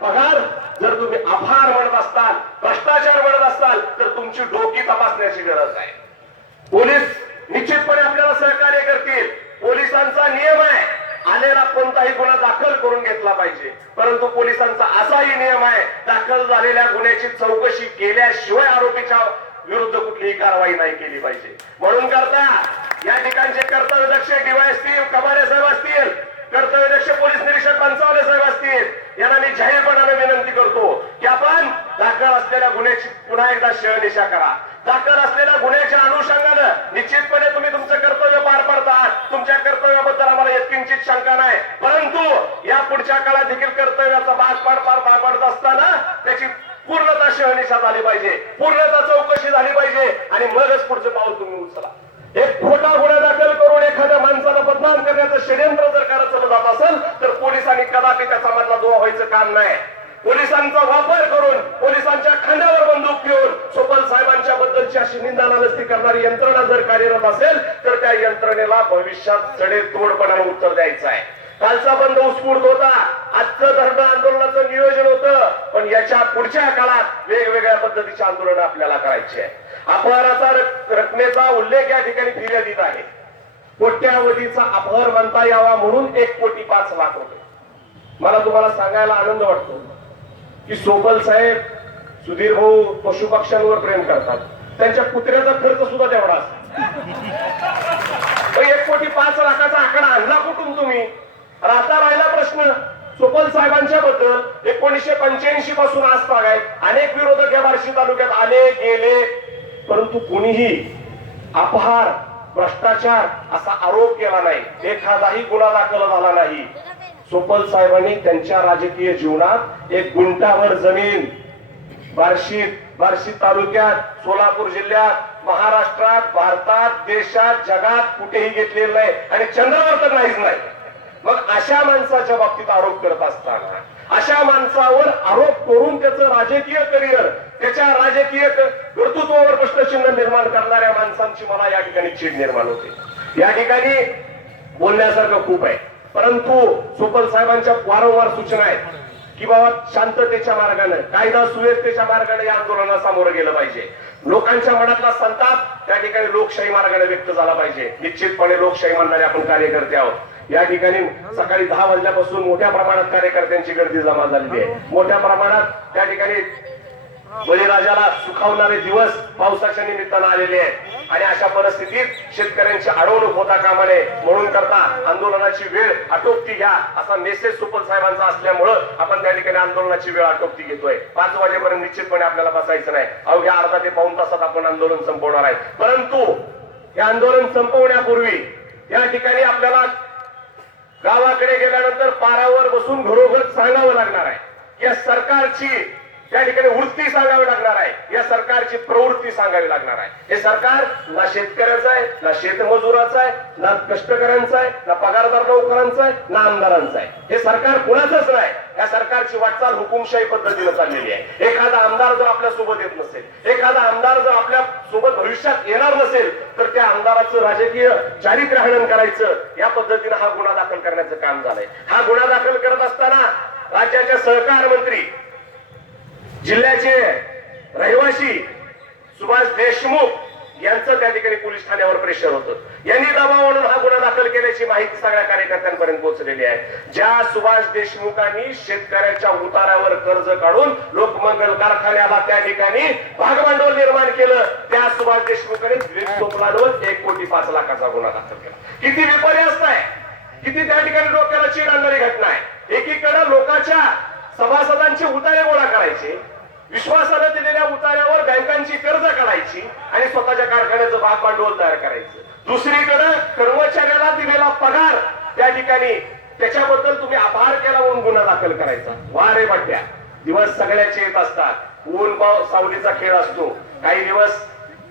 पगार जर तुम्ही आभार म्हणत असताल भ्रष्टाचार म्हणत असाल तर तुमची डोकी तपासण्याची गरज आहे. पोलीस निश्चितपणे आपल्याला सहकार्य करतील. पोलिसांचा नियम आहे आलेला कोणताही गुन्हा दाखल करून घेतला पाहिजे. परंतु पोलिसांचा असाही नियम आहे दाखल झालेल्या गुन्ह्याची चौकशी केल्याशिवाय आरोपीच्या विरुद्ध कुठलीही कारवाई नाही केली पाहिजे. म्हणून करता या ठिकाणचे कर्तव्यदक्ष डीवाय असतील कमारे साहेब असतील. कर्तव्यदक्ष पोलीस निरीक्षक पंचावले साहेब असतील. यांना मी जाहीरपणाने विनंती करतो की आपण दाखल असलेल्या गुन्ह्याची पुन्हा एकदा शहनिशा करा. दाखल असलेल्या गुन्ह्याच्या अनुषंगानं निश्चितपणे तुम्ही तुमचं कर्तव्य पार पाडतात. तुमच्या कर्तव्याबद्दल आम्हाला यत्किंचित शंका नाही. परंतु या पुढच्या काळात देखील कर्तव्याचा भाग पार पार पार पाडत असताना त्याची पूर्णता शहनिशा झाली पाहिजे. पूर्णता चौकशी झाली पाहिजे आणि मगच पुढचं पाऊल तुम्ही उचला. एक खोटा गुन्हा एखाद्या माणसाला बदनाम करण्याचं षडयंत्र जर करत चालत जात असेल तर पोलिसांनी कदापि त्याचा मधला दुवा व्हायचं काम नाही. पोलिसांचा वापर करून पोलिसांच्या खांद्यावर बंदूक घेऊन सोपल साहेबांच्या बद्दलची अशी निंदा नालस्ती करणारी यंत्रणा जर कार्यरत असेल तर त्या यंत्रणेला भविष्यात चढे तोडपणाने उत्तर द्यायचं आहे. कालचा बंद उत्स्फूर्त होता. आजचं धरणं आंदोलनाचं नियोजन होतं. पण याच्या पुढच्या काळात वेगवेगळ्या पद्धतीची आंदोलन आपल्याला करायचे आहे अपहाराचा रकमेचा उल्लेख या ठिकाणी फिर्यादीत आहे. कोट्यावधीचा अपहार म्हणता यावा म्हणून एक कोटी पाच लाख रुपये मला तुम्हाला सांगायला आनंद वाटतो की सोबल साहेब सुधीर भाऊ पशु पक्ष्यांवर प्रेम करतात. त्यांच्या कुत्र्याचा खर्च सुद्धा तेवढा असतो. एक कोटी पाच लाखाचा आकडा आणला कुठून तुम्ही? राहता राहिला प्रश्न. सोपल साहेबांच्या बद्दल एकोणीसशे पंच्याऐंशी पासून आज आहेत अनेक विरोधक या बार्शी तालुक्यात आले गेले. परंतु कुणीही अपहार भ्रष्टाचार असा आरोप केला नाही. एखादाही गुन्हा दाखल झाला नाही. सोपल साहेबांनी त्यांच्या राजकीय जीवनात एक गुंटावर जमीन बार्शीत बार्शी तालुक्यात सोलापूर जिल्ह्यात महाराष्ट्रात भारतात देशात जगात कुठेही घेतलेलं नाही आणि चंद्रावर तर नाहीच नाही. मग अशा माणसाच्या बाबतीत आरोप करत असताना अशा माणसावर आरोप करून त्याचं राजकीय करिअर त्याच्या राजकीय कर्तृत्वावर प्रश्नचिन्ह निर्माण करणाऱ्या माणसांची मला या ठिकाणी चीड निर्माण होते. या ठिकाणी बोलण्यासारखं खूप आहे. परंतु सोपल साहेबांच्या वारंवार सूचना आहेत की बाबा शांततेच्या मार्गाने कायदा सुव्यवस्थेच्या मार्गाने या आंदोलनाला सामोरं गेलं पाहिजे. लोकांच्या मनातला संताप त्या ठिकाणी लोकशाही मार्गाने व्यक्त झाला पाहिजे. निश्चितपणे लोकशाही मानणारे आपण कार्यकर्ते आहोत. या ठिकाणी सकाळी दहा वाजल्यापासून मोठ्या प्रमाणात कार्यकर्त्यांची गर्दी जमा झालेली आहे. मोठ्या प्रमाणात त्या ठिकाणी बळीराजाला सुखावणारे दिवस पावसाच्या निमित्तानं आलेले आहेत. आणि अशा परिस्थितीत शेतकऱ्यांची अडवणूक होता कामा नये. म्हणून करता आंदोलनाची वेळ आटोपती घ्या असा मेसेज सुपल साहेबांचा असल्यामुळं आपण त्या ठिकाणी आंदोलनाची वेळ आटोपती घेतोय. पाच वाजेपर्यंत निश्चितपणे आपल्याला बसायचं नाही. अवघ्या अर्धा ते पाऊन तासात आपण आंदोलन संपवणार आहे. परंतु हे आंदोलन संपवण्यापूर्वी या ठिकाणी आपल्याला गावाकडे गेल्यानंतर पारावर बसून घरोघर सांगावं लागणार आहे. या सरकारची त्या ठिकाणी वृत्ती सांगावी लागणार आहे. या सरकारची प्रवृत्ती सांगावी लागणार आहे. हे सरकार ना शेतकऱ्याचं आहे ना शेतमजुराचं आहे ना कष्टकऱ्यांचं आहे ना पगारदार नोकरांचं आहे ना आमदारांचं आहे. हे सरकार कोणाचंच नाही. या सरकारची वाटचाल हुकुमशाही पद्धतीनं चाललेली आहे. एखादा आमदार जर आपल्यासोबत येत नसेल एखादा आमदार जर आपल्यासोबत भविष्यात येणार नसेल तर त्या आमदाराचं राजकीय चारित्र्य करायचं या पद्धतीनं हा गुन्हा दाखल करण्याचं काम झालंय. हा गुन्हा दाखल करत असताना राज्याच्या सहकार मंत्री जिल्ह्याचे रहिवासी सुभाष देशमुख यांचं त्या ठिकाणी पोलीस ठाण्यावर प्रेशर होतं. यांनी दबाव म्हणून हा गुन्हा दाखल केल्याची माहिती सगळ्या कार्यकर्त्यांपर्यंत पोहोचलेली आहे. ज्या सुभाष देशमुखांनी शेतकऱ्यांच्या उतारावर कर्ज काढून लोकमंगल कारखान्याला त्या ठिकाणी भागभांडवल निर्माण केलं त्या सुभाष देशमुखांनी द्वीप चोपलांवर एक कोटी पाच लाखाचा गुन्हा दाखल केला. किती विपर्यास्त आहे. किती त्या ठिकाणी डोक्याला चीड आणणारी घटना आहे. एकीकडे लोकांच्या सभासदांचे उतारे गोळा करायचे विश्वासाला दिलेल्या उतार्यावर बँकांची कर्ज काढायची आणि स्वतःच्या कारखान्याचं भाग भांडवल तयार करायचं. दुसरीकडे कर्मचाऱ्याला दिलेला पगार त्या ठिकाणी त्याच्याबद्दल तुम्ही आभार केला म्हणून गुन्हा दाखल करायचा. वारे दिवस सगळ्याचे येत असतात. ऊन पाव सावलीचा खेळ असतो. काही दिवस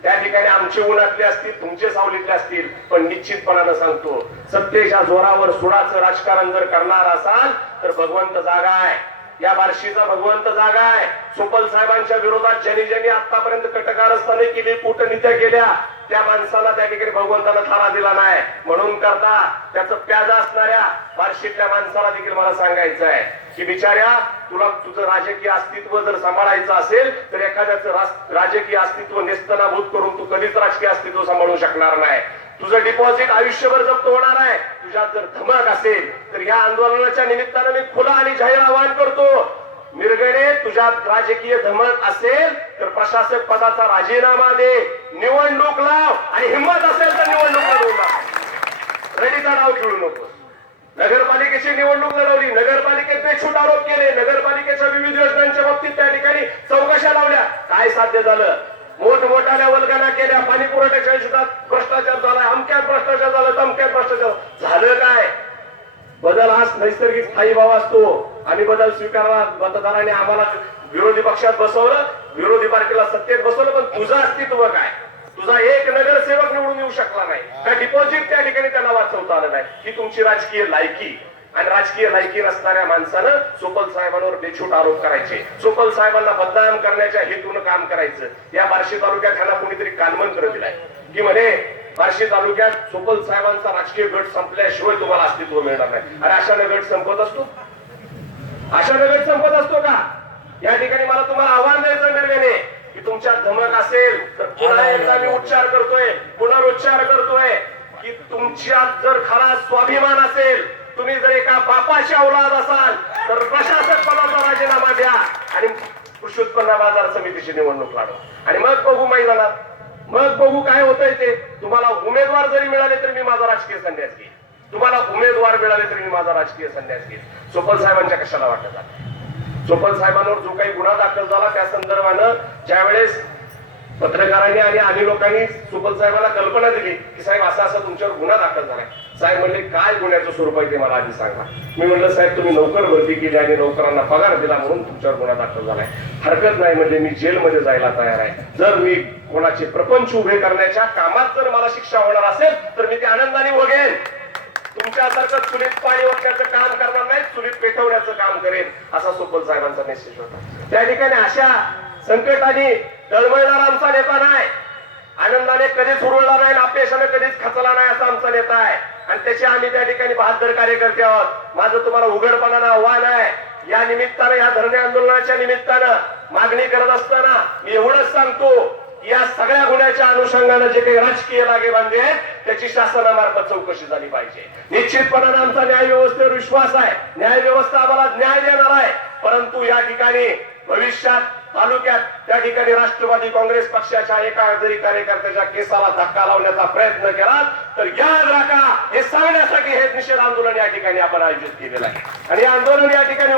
त्या ठिकाणी आमचे उन्हातले असतील तुमचे सावलीतले असतील पण निश्चितपणानं सांगतो सत्तेच्या जोरावर सुडाचं राजकारण जर करणार असाल तर भगवंत जागा आहे. या बार्शीचा भगवंत जागा आहे. सुपल साहेबांच्या विरोधात ज्यांनी ज्यांनी आतापर्यंत कटकारस्थाने केली कूटनीत्या केल्या त्या माणसाला त्या ठिकाणी भगवंताला थारा दिला नाही. म्हणून करता त्याचं प्याज असणाऱ्या बार्शीतल्या माणसाला देखील मला सांगायचं आहे की बिचाऱ्या तुला तुझं राजकीय अस्तित्व जर सांभाळायचं असेल तर एखाद्याचं राजकीय अस्तित्व नेस्तनाभूत करून तू कधीच राजकीय अस्तित्व सांभाळू शकणार नाही. तुझं डिपॉझिट आयुष्यभर जप्त होणार आहे. तुझ्यात जर धमक असेल तर या आंदोलनाच्या निमित्तानं मी खुला आणि जाहीर आवाहन करतो. मिरगणे तुझ्यात राजकीय धमक असेल तर प्रशासक पदाचा राजीनामा दे. निवडणूक लाव. आणि हिंमत असेल तर निवडणूक लढवला लाव. रेडीचा डाव खेळू नको नगरपालिकेची निवडणूक लढवली. नगरपालिकेत बेछूट आरोप केले. नगरपालिकेच्या विविध योजनांच्या बाबतीत त्या ठिकाणी चौकशा लावल्या. काय साध्य झालं? मोठमोठ्याल्या वल्गना केल्या पाणी पुरवठ्याच्या हिशोबात भ्रष्टाचार झालाय. अमक्यात भ्रष्टाचार झाला तमक्यात भ्रष्टाचार झालं काय? बदल हा नैसर्गिक स्थायी भाव असतो. आणि बदल स्वीकारला मतदाराने आम्हाला विरोधी पक्षात बसवलं. विरोधी पार्टीला सत्तेत बसवलं. पण तुझं अस्तित्व काय? तुझा एक नगरसेवक निवडून येऊ शकला नाही. का डिपॉझिट त्या ठिकाणी त्यांना वाचवता आलं नाही? ही तुमची राजकीय लायकी. आणि राजकीय लायकी नसणाऱ्या माणसानं सोपल साहेबांवर बेछूट आरोप करायचे. सोपल साहेबांना बदनाम करण्याच्या हेतून काम करायचं. या बार्शी तालुक्यात ह्यांना कोणीतरी कानमंत्र दिलाय. की म्हणे बार्शी तालुक्यात सोपल साहेबांचा राजकीय गट संपल्याशिवाय तुम्हाला अस्तित्व मिळणार नाही. अरे अशाने गट संपत असतो? अशाने गट संपत असतो का? या ठिकाणी मला तुम्हाला आव्हान द्यायचं निर्णय की तुमच्यात धमक असेल तर पुन्हा एकदा मी उच्चार करतोय पुनरुच्चार करतोय की तुमच्यात जर खरा स्वाभिमान असेल तुम्ही जर एका बापाची औलाद असाल तर प्रशासक पदाचा राजीनामा द्या आणि कृषी उत्पन्न बाजार समितीची निवडणूक लाडवा आणि मग बघू मैदानात. मग बघू काय होतंय ते. तुम्हाला उमेदवार जरी मिळाले तरी मी माझा राजकीय संन्यास घेईन. तुम्हाला उमेदवार मिळाले तरी मी माझा राजकीय संन्यास घेईन. सोपल साहेबांच्या कशाला वाटत आहे? सोपल साहेबांवर जो काही गुन्हा दाखल झाला त्या संदर्भानं ज्यावेळेस पत्रकारांनी आणि आम्ही लोकांनी सुपल साहेबांना कल्पना दिली की साहेब असा असा तुमच्यावर गुन्हा दाखल झालाय. साहेब म्हणले काय गुन्ह्याचं स्वरूप आहे ते मला आधी सांगा. मी म्हणलं साहेब तुम्ही नोकर भरती केली आणि नोकरांना पगार दिला म्हणून तुमच्यावर गुन्हा दाखल झालाय. हरकत नाही म्हणजे मी जेलमध्ये जायला तयार आहे. जर मी कोणाचे प्रपंच उभे करण्याच्या कामात जर मला शिक्षा होणार असेल तर मी ते आनंदाने वगेन. तुमच्यासारखं चुलीत पाणी ओतण्याचं काम करणार नाही चुलीत पेटवण्याचं काम करेन. असा सोपल साहेबांचा मेसेज होता. त्या ठिकाणी अशा संकटाने तळमळणारा आमचा नेता नाही. आनंदाने कधीच उरळला नाही अपयशाने कधीच खचला नाही असा आमचा नेता आहे. आणि त्याचे आम्ही त्या ठिकाणी बहादर कार्यकर्ते आहोत. माझं तुम्हाला उघडपणानं आव्हान आहे. या निमित्तानं या धरणे आंदोलनाच्या निमित्तानं मागणी करत असताना मी एवढंच सांगतो या सगळ्या गुन्ह्याच्या अनुषंगानं जे काही राजकीय लागेबांधे आहेत त्याची शासनामार्फत चौकशी झाली पाहिजे. निश्चितपणानं आमचा न्याय व्यवस्थेवर विश्वास आहे. न्याय व्यवस्था आम्हाला न्याय देणार आहे. परंतु या ठिकाणी भविष्यात तालुक्यात त्या ठिकाणी राष्ट्रवादी काँग्रेस पक्षाच्या एका जरी कार्यकर्त्याच्या केसाला धक्का लावण्याचा प्रयत्न केला तर याद राखा हे सांगण्यासाठी हे निषेध आंदोलन या ठिकाणी आपण आयोजित केलेलं आहे. आणि आंदोलन या ठिकाणी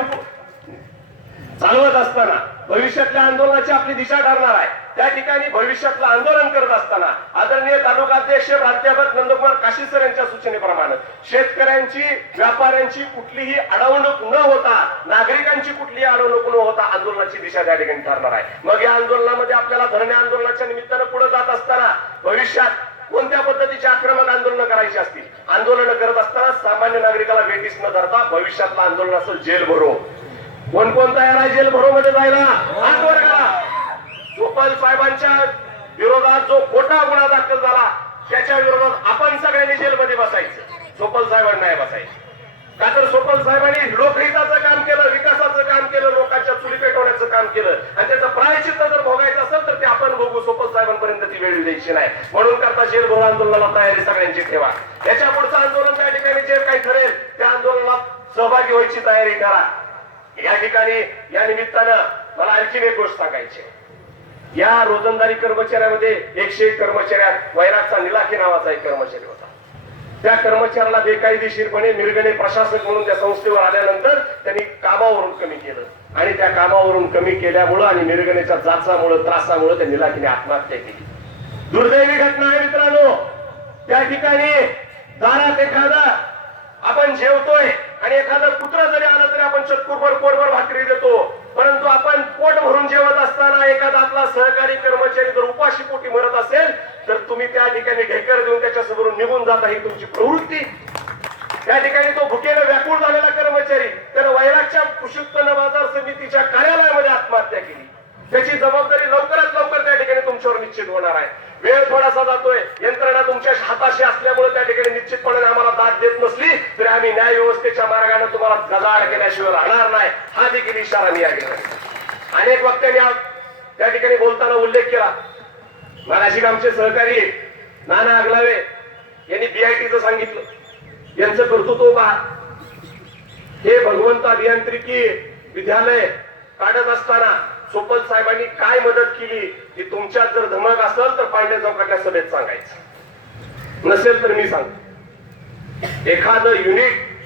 चालवत असताना भविष्यातल्या आंदोलनाची आपली दिशा ठरणार आहे. त्या ठिकाणी भविष्यातलं आंदोलन करत असताना आदरणीय तालुकाध्यक्ष प्राध्यापक नंदकुमार काशीसर यांच्या सूचनेप्रमाणे शेतकऱ्यांची व्यापाऱ्यांची कुठलीही अडवणूक न होता नागरिकांची कुठलीही अडवणूक न होता आंदोलनाची दिशा त्या ठिकाणी ठरणार आहे. मग या आंदोलनामध्ये आपल्याला धरणे आंदोलनाच्या निमित्तानं पुढे जात असताना भविष्यात कोणत्या पद्धतीची आक्रमक आंदोलन करायची असतील? आंदोलन करत असताना सामान्य नागरिकाला वेटीस न धरता भविष्यातलं आंदोलन असं जेल भरो. कोण कोण तयार आहे जेल भरो मध्ये जायला गोपाल साहेबांच्या विरोधात जो खोटा गुन्हा दाखल झाला त्याच्या विरोधात आपण सगळ्यांनी जेलमध्ये बसायचं. सोपल साहेबांना नाही बसायचं. का तर सोपल साहेबांनी लोकहिताचं काम केलं विकासाचं काम केलं लोकांच्या चुली पेटवण्याचं काम केलं आणि त्याचं प्रायचित्त जर भोगायचं असेल तर ते आपण बघू सोपल साहेबांपर्यंत ती वेळ द्यायची नाही. म्हणून करता जेल भरो आंदोलनाला तयारी सगळ्यांची ठेवा. याच्या पुढचं आंदोलन त्या ठिकाणी जे काही ठरेल त्या आंदोलनात सहभागी व्हायची तयारी करा. या ठिकाणी या निमित्तानं मला आणखीन एक गोष्ट सांगायची आहे. या रोजंदारी कर्मचाऱ्यामध्ये एकशे एक कर्मचाऱ्यात वैरागचा निलाखी नावाचा एक कर्मचारी होता. त्या कर्मचाऱ्याला बेकायदेशीरपणे निर्गणे प्रशासक म्हणून त्या संस्थेवर आल्यानंतर त्यांनी कामावरून कमी केलं. आणि त्या कामावरून कमी केल्यामुळं आणि निर्गणेच्या जाचामुळं त्रासामुळं त्या निलाखीने आत्महत्या केली. दुर्दैवी घटना आहे मित्रांनो. त्या ठिकाणी दारात एखादा आपण जेवतोय आणि एखादा कुत्रा जरी आला तरी आपण चटकुरभर कोरभर भाकरी देतो. परंतु आपण पोट भरून जेवत असताना एखादा आपला सहकारी कर्मचारी जर उपाशी पोटी मरत असेल तर तुम्ही त्या ठिकाणी ढेकर देऊन त्याच्यासमोरून निघून जाता ही तुमची प्रवृत्ती. त्या ठिकाणी तो भुकेनं व्याकुळ झालेला कर्मचारी तर वैरागच्या कृषी उत्पन्न बाजार समितीच्या कार्यालयामध्ये आत्महत्या केली. त्याची जबाबदारी लवकरात लवकर त्या ठिकाणी तुमच्यावर निश्चित होणार आहे. वेळ थोडासा जातोय. यंत्रणा तुमच्या हाताशी असल्यामुळे त्या ठिकाणी निश्चितपणे आम्हाला दाद देत नसली तरी आम्ही न्याय व्यवस्थेच्या मार्गाने तुम्हाला गजाड केल्याशिवाय राहणार नाही. हा देखील इशारा मी या ठिकाणी अनेक वक्त्यांनी त्या ठिकाणी बोलताना उल्लेख केला. नाशिक आमचे सहकारी नाना आगलावे यांनी बीआयटीचं सांगितलं. यांचं कर्तृत्व पहा. हे भगवंत अभियांत्रिकी विद्यालय काढत असताना सोपल साहेबांनी काय मदत केली की तुमच्यात जर धमक असेल तर पांडे चौकाच्या सभेत सांगायचं. नसेल तर मी सांगतो. एखादं युनिट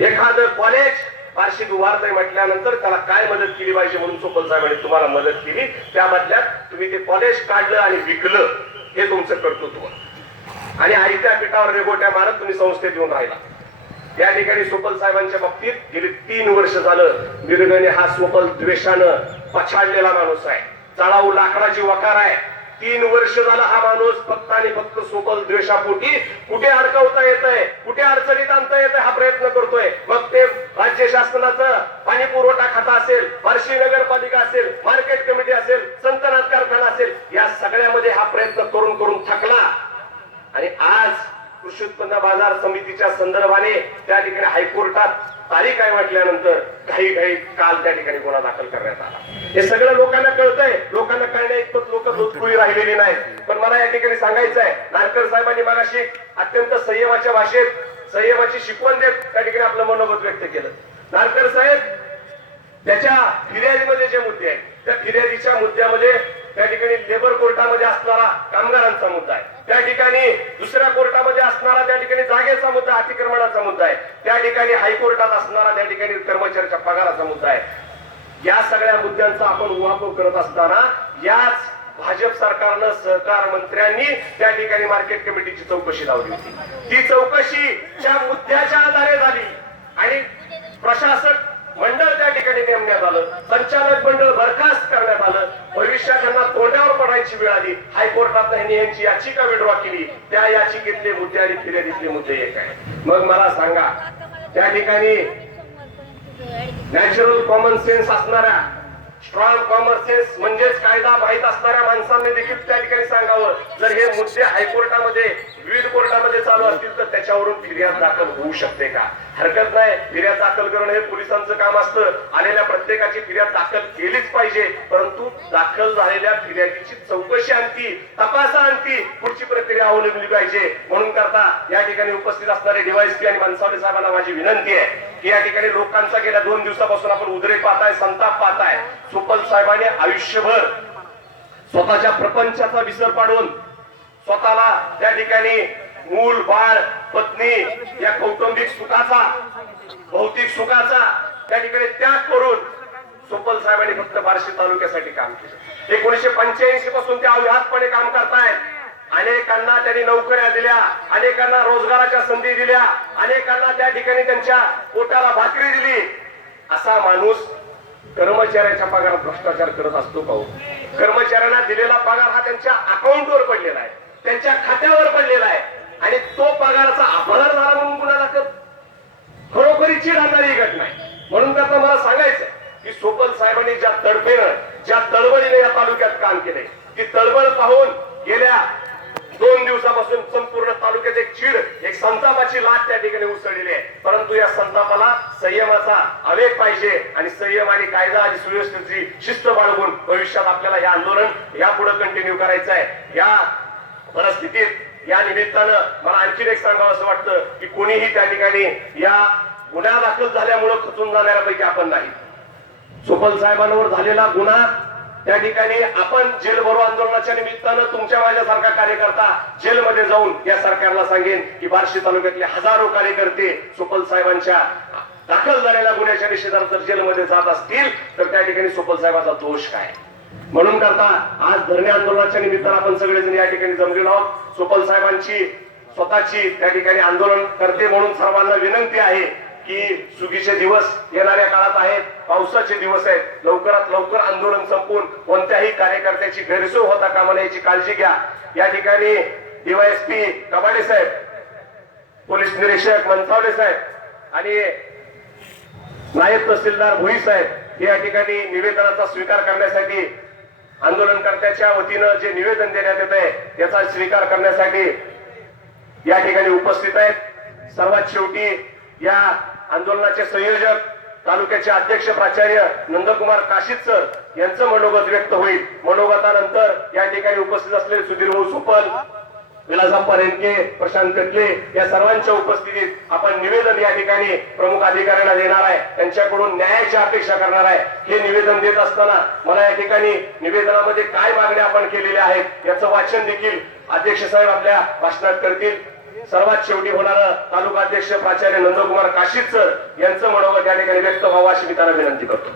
एखादं कॉलेज वार्षिक उभारतंय म्हटल्यानंतर त्याला काय मदत केली पाहिजे म्हणून सोपल साहेबांनी तुम्हाला मदत केली. त्या बदल्यात तुम्ही ते कॉलेज काढलं आणि विकलं. हे तुमचं कर्तृत्व. आणि आयत्या पिठावर रेगोट्या मारत तुम्ही संस्थेत येऊन राहिला. या ठिकाणी सोपल साहेबांच्या बाबतीत गेली तीन वर्ष झालं मिरगणे हा सोपल द्वेषानं पछाडलेला माणूस आहे. चढाऊ लाकडाची वकार आहे. तीन वर्ष झाला हा माणूस फक्त आणि फक्त सोकल द्वेषापोटी कुठे अडकवता येत आहे कुठे अडचणीत आणता येत हा प्रयत्न करतोय? मग ते राज्य शासनाचं पाणी पुरवठा खाता असेल बार्शी नगरपालिका असेल मार्केट कमिटी असेल संतनाथ कारखाना असेल या सगळ्यामध्ये हा प्रयत्न करून करून थकला. आणि आज कृषी उत्पन्न बाजार समितीच्या संदर्भाने त्या ठिकाणी हायकोर्टात तारीख आहे म्हटल्यानंतर काही काही काल त्या ठिकाणी गुन्हा दाखल करण्यात आला. हे सगळं लोकांना कळतंय. लोकांना कळण्या इतपत लोक धोतपुळी राहिलेली नाहीत. पण मला या ठिकाणी सांगायचं आहे नारकर साहेबांनी मगाशी अत्यंत संयमाच्या भाषेत संयमाची शिकवण देत त्या ठिकाणी आपलं मनोगत व्यक्त केलं. नारकर साहेब त्याच्या फिर्यादीमध्ये जे मुद्दे आहेत त्या फिर्यादीच्या मुद्द्यामध्ये त्या ठिकाणी लेबर कोर्टामध्ये असणारा कामगारांचा मुद्दा आहे. त्या ठिकाणी दुसऱ्या कोर्टामध्ये असणारा त्या ठिकाणी जागेचा मुद्दा अतिक्रमणाचा मुद्दा आहे. त्या ठिकाणी हायकोर्टात असणारा त्या ठिकाणी कर्मचाऱ्याच्या पगाराचा मुद्दा आहे. या सगळ्या मुद्द्यांचा आपण उहापोह करत असताना याच भाजप सरकारनं सहकार मंत्र्यांनी त्या ठिकाणी मार्केट कमिटीची चौकशी लावली होती. ती चौकशी त्या मुद्द्याच्या आधारे झाली. आणि प्रशासक मंडळ त्या ठिकाणी नेमण्यात आलं. संचालक मंडळ बरखास्त करण्यात आलं. भविष्यात त्यांना तोंडावर पडायची वेळ आली. हायकोर्टात त्यांनी यांची याचिका विड्रॉ केली. त्या याचिकेतले मुद्दे आणि फिर्यादीतले मुद्दे एक आहे मग मला सांगा त्या ठिकाणी नॅचरल कॉमन सेन्स असणाऱ्या स्ट्रॉंग कॉमन सेन्स म्हणजेच कायदा माहीत असणाऱ्या माणसांनी देखील त्या ठिकाणी सांगावं. जर हे मुद्दे हायकोर्टामध्ये विविध कोर्टामध्ये चालू असतील तर त्याच्यावरून फिर्याद दाखल होऊ शकते का? हरकत नाही. फिर्याद दाखल करणं हे पोलिसांचं काम असतं. आलेल्या प्रत्येकाची फिर्याद दाखल केलीच पाहिजे. परंतु दाखल झालेल्या फिर्यादीची चौकशी आणती तपासा आणती पुढची प्रक्रिया अवलंबली पाहिजे. म्हणून करता या ठिकाणी उपस्थित असणारे डीवायसपी आणि मनसावले साहेबांना माझी विनंती आहे की या ठिकाणी लोकांचा गेल्या दोन दिवसापासून आपण उद्रेक पाहताय संताप पाहताय. सुपल साहेबांनी आयुष्यभर स्वतःच्या प्रपंचाचा विसर पाडून स्वतःला त्या ठिकाणी मूल बाळ पत्नी या कौटुंबिक सुखाचा भौतिक सुखाचा त्या ठिकाणी त्याग करून सुपल साहेबांनी फक्त बार्शी तालुक्यासाठी काम केलं. एकोणीशे पंच्याऐंशी पासून ते अव्याहतपणे काम करतायत. अनेकांना त्यांनी नोकऱ्या दिल्या अनेकांना रोजगाराच्या संधी दिल्या अनेकांना त्या ठिकाणी त्यांच्या पोटाला भाकरी दिली. असा माणूस कर्मचाऱ्याच्या पगारात भ्रष्टाचार करत असतो पाहू हो? कर्मचाऱ्यांना दिलेला पगार हा त्यांच्या अकाउंटवर पडलेला आहे. त्यांच्या खात्यावर पडलेला आहे. आणि तो पगाराचा अपहार झाला म्हणून गुन्हा दाखल खरोखरीची राहणारी घटना आहे. म्हणून त्याचं मला सांगायचं की सोपल साहेबांनी ज्या तडफेनं ज्या तळवळीने या तालुक्यात काम केले ती तळबळ पाहून गेल्या दोन दिवसापासून संपूर्ण तालुक्यात एक चीड एक संतापाची लाट त्या ठिकाणी उसळलेली आहे. परंतु या संतापाला संयमाचा आवेग पाहिजे आणि संयम आणि कायदा आणि सुव्यवस्थेची शिस्त बाळगून भविष्यात आपल्याला हे आंदोलन यापुढे कंटिन्यू करायचं आहे. या परिस्थितीत या निमित्तानं मला आणखीन एक सांगावं असं वाटतं की कोणीही त्या ठिकाणी या गुन्हा दाखल झाल्यामुळं खचून जाणाऱ्यापैकी आपण नाही. सुपल साहेबांवर झालेला गुन्हा त्या ठिकाणी आपण जेल भरो आंदोलनाच्या निमित्तानं तुमच्या माझ्यासारखा कार्यकर्ता जेलमध्ये जाऊन या सरकारला सांगेन की बार्शी तालुक्यातले हजारो कार्यकर्ते सुपल साहेबांच्या दाखल झालेल्या गुन्ह्याच्या निषेधार्थ जर जेलमध्ये जात असतील तर त्या ठिकाणी सुपल साहेबाचा दोष काय? म्हणून करता आज धरणे आंदोलनाच्या निमित्तानं आपण सगळेजण या ठिकाणी जमलेलो आहोत. सोपल साहेबांची स्वतःची त्या ठिकाणी आंदोलन करते म्हणून सर्वांना विनंती आहे की सुगीचे दिवस येणाऱ्या काळात आहेत पावसाचे दिवस आहेत. लवकरात लवकर आंदोलन संपून कोणत्याही कार्यकर्त्याची गैरसोय होता कामा नये याची काळजी घ्या. या ठिकाणी डीवायएसपी कबाडे साहेब पोलीस निरीक्षक मनसावले साहेब आणि नायब तहसीलदार भोई साहेब हे या ठिकाणी निवेदनाचा स्वीकार करण्यासाठी आंदोलनकर्त्याच्या वतीनं जे निवेदन देण्यात येत आहे त्याचा स्वीकार करण्यासाठी या ठिकाणी उपस्थित आहेत. सर्वात शेवटी या आंदोलनाचे संयोजक तालुक्याचे अध्यक्ष प्राचार्य नंदकुमार काशीद सर यांचं मनोगत व्यक्त होईल. मनोगतानंतर या ठिकाणी उपस्थित असलेले सुधीर भाऊ सुपल विलासप्पा रेणके प्रशांत कटले या सर्वांच्या उपस्थितीत आपण निवेदन या ठिकाणी प्रमुख अधिकाऱ्यांना देणार आहे. त्यांच्याकडून न्यायाची अपेक्षा करणार आहे. हे निवेदन देत असताना मला या ठिकाणी निवेदनामध्ये काय मागण्या आपण केलेल्या आहेत याचं वाचन देखील अध्यक्ष साहेब आपल्या भाषणात करतील. सर्वात शेवटी होणारं तालुका अध्यक्ष प्राचार्य नंदकुमार काशीद सर यांचं मनोगत या ठिकाणी व्यक्त व्हावं अशी मी त्यांना विनंती करतो.